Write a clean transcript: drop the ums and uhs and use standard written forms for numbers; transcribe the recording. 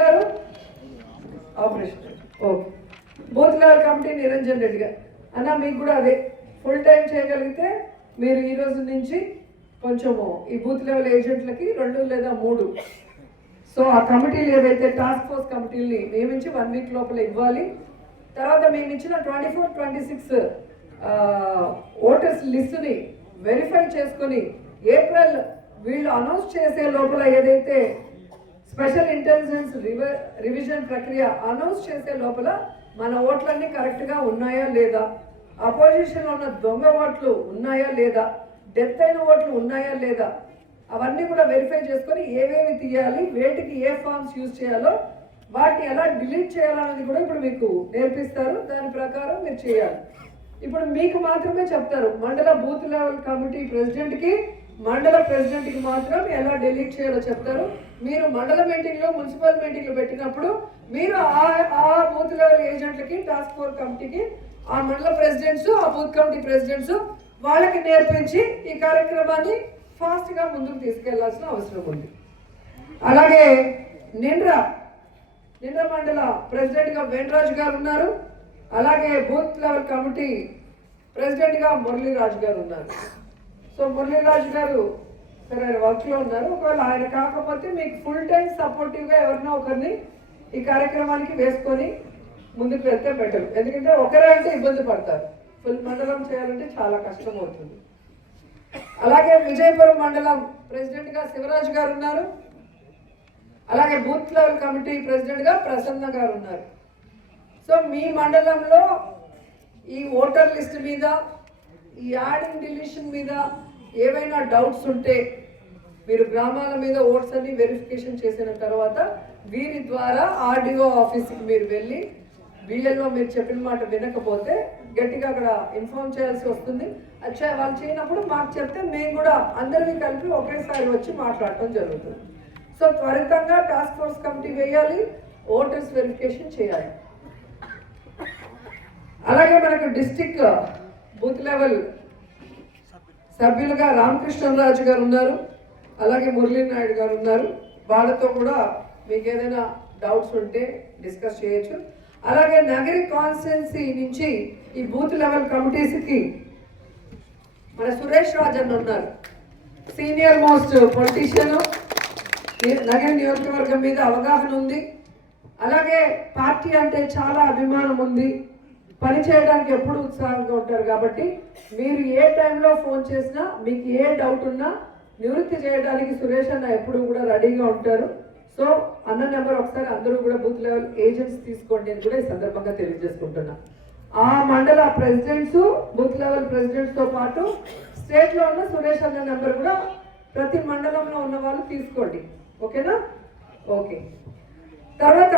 గారు operation okay. Booth level committee Niranjan Reddy గారు అన్న, మీకు కూడా అదే ఫుల్ టైం చేయగలిగితే మీరు ఈ రోజు నుంచి కొంచెము ఈ బూత్ లెవెల్ ఏజెంట్లకి 2 లేదా 3 సో ఆ కమిటీలు ఏవైతే టాస్క్ ఫోర్స్ కమిటీలని నియమించి 1 వీక్ లోపల ఇవ్వాలి. తర్వాత మేము ఇచ్చిన 24, 26 ఓటర్స్ లిస్టుని వెరిఫై చేసుకొని ఏప్రిల్ వీళ్ళు అనౌన్స్ చేసే లోపల ఏదైతే స్పెషల్ ఇంటెలిజెన్స్ రివిజన్ ప్రక్రియ అనౌన్స్ చేసే లోపల మన ఓట్లన్నీ కరెక్ట్గా ఉన్నాయా లేదా, అపోజిషన్లో ఉన్న దొంగ ఓట్లు ఉన్నాయా లేదా, డెత్ అయిన ఓట్లు ఉన్నాయా లేదా, అవన్నీ కూడా వెరిఫై చేసుకొని ఏవేవి తీయాలి, వేటికి ఏ ఫార్మ్స్ యూజ్ చేయాలో, వాటిని ఎలా డిలీట్ చేయాలనేది కూడా ఇప్పుడు మీకు నేర్పిస్తారు. దాని ప్రకారం మీరు చేయాలి. ఇప్పుడు మీకు మాత్రమే చెప్తారు, మండల బూత్ లెవెల్ కమిటీ ప్రెసిడెంట్కి, మండల ప్రెసిడెంట్కి మాత్రం ఎలా డిలీట్ చేయాలో చెప్తారు. మీరు మండల మీటింగ్లో, మున్సిపల్ మీటింగ్లో పెట్టినప్పుడు మీరు ఆ బూత్ లెవెల్ ఏజెంట్లకి, టాస్క్ ఫోర్స్ కమిటీకి, ఆ మండల ప్రెసిడెంట్స్, ఆ బూత్ కమిటీ ప్రెసిడెంట్స్ వాళ్ళకి నేర్పించి ఈ కార్యక్రమాన్ని ఫాస్ట్గా ముందుకు తీసుకెళ్లాల్సిన అవసరం ఉంది. అలాగే నిండ్ర మండల ప్రెసిడెంట్గా వేణరాజు గారు ఉన్నారు. అలాగే బూత్ లెవెల్ కమిటీ ప్రెసిడెంట్గా మురళీరాజు గారు ఉన్నారు. సో మురళీరాజు గారు సరే వర్క్లో ఉన్నారు. ఒకవేళ ఆయన కాకపోతే మీకు ఫుల్ టైం సపోర్టివ్గా ఎవరినో ఒకరిని ఈ కార్యక్రమానికి వేసుకొని ముందుకు వెళ్తే బెటర్. ఎందుకంటే ఒకరే అంటే ఇబ్బంది పడతారు, ఫుల్ మండలం చేయాలంటే చాలా కష్టం అవుతుంది. అలాగే విజయపురం మండలం ప్రెసిడెంట్గా శివరాజు గారు ఉన్నారు. అలాగే బూత్ లెవెల్ కమిటీ ప్రెసిడెంట్గా ప్రసన్న గారు ఉన్నారు. సో మీ మండలంలో ఈ ఓటర్ లిస్ట్ మీద, ఈ యాడింగ్ డిలీషన్ మీద ఏవైనా డౌట్స్ ఉంటే మీరు గ్రామాల మీద ఓట్స్ అన్ని వెరిఫికేషన్ చేసిన తర్వాత వీరి ద్వారా ఆర్డీఓ ఆఫీస్కి మీరు వెళ్ళి బిఎల్ఓ మీరు చెప్పిన మాట వినకపోతే గట్టిగా అక్కడ ఇన్ఫార్మ్ చేయాల్సి వస్తుంది. అచ్చా వాళ్ళు చేయనప్పుడు మాకు చెప్తే మేము కూడా అందరినీ కలిపి ఒకేసారి వచ్చి మాట్లాడటం జరుగుతుంది. సో త్వరితంగా టాస్క్ ఫోర్స్ కమిటీ వేయాలి, ఓటర్స్ వెరిఫికేషన్ చేయాలి. అలాగే మనకు డిస్టిక్ బూత్ లెవెల్ సభ్యులుగా రామకృష్ణరాజు గారు ఉన్నారు. అలాగే మురళీ నాయుడు గారు ఉన్నారు. వాళ్ళతో కూడా మీకు ఏదైనా డౌట్స్ ఉంటే డిస్కస్ చేయొచ్చు. అలాగే నగరి కాన్స్టిట్యున్సీ నుంచి ఈ బూత్ లెవెల్ కమిటీస్కి మన సురేష్ రాజ్ అన్న ఉన్నారు. సీనియర్ మోస్ట్ పొలిటీషియన్, నగర నియోజకవర్గం మీద అవగాహన ఉంది. అలాగే పార్టీ అంటే చాలా అభిమానం ఉంది, పని చేయడానికి ఎప్పుడు ఉత్సాహంగా ఉంటారు. కాబట్టి మీరు ఏ టైంలో ఫోన్ చేసినా, మీకు ఏ డౌట్ ఉన్నా నివృత్తి చేయడానికి సురేష్ అన్న ఎప్పుడు కూడా రెడీగా ఉంటారు. సో అన్న నెంబర్ ఒకసారి అందరూ కూడా బూత్ లెవెల్ ఏజెంట్స్ తీసుకోండి అని కూడా ఈ సందర్భంగా తెలియజేసుకుంటున్నా. ఆ మండల ప్రెసిడెంట్స్, బూత్ లెవెల్ ప్రెసిడెంట్స్తో పాటు స్టేట్లో ఉన్న సురేష్ అన్న నెంబర్ కూడా ప్రతి మండలంలో ఉన్న వాళ్ళు తీసుకోండి. ఓకేనా? ఓకే. తర్వాత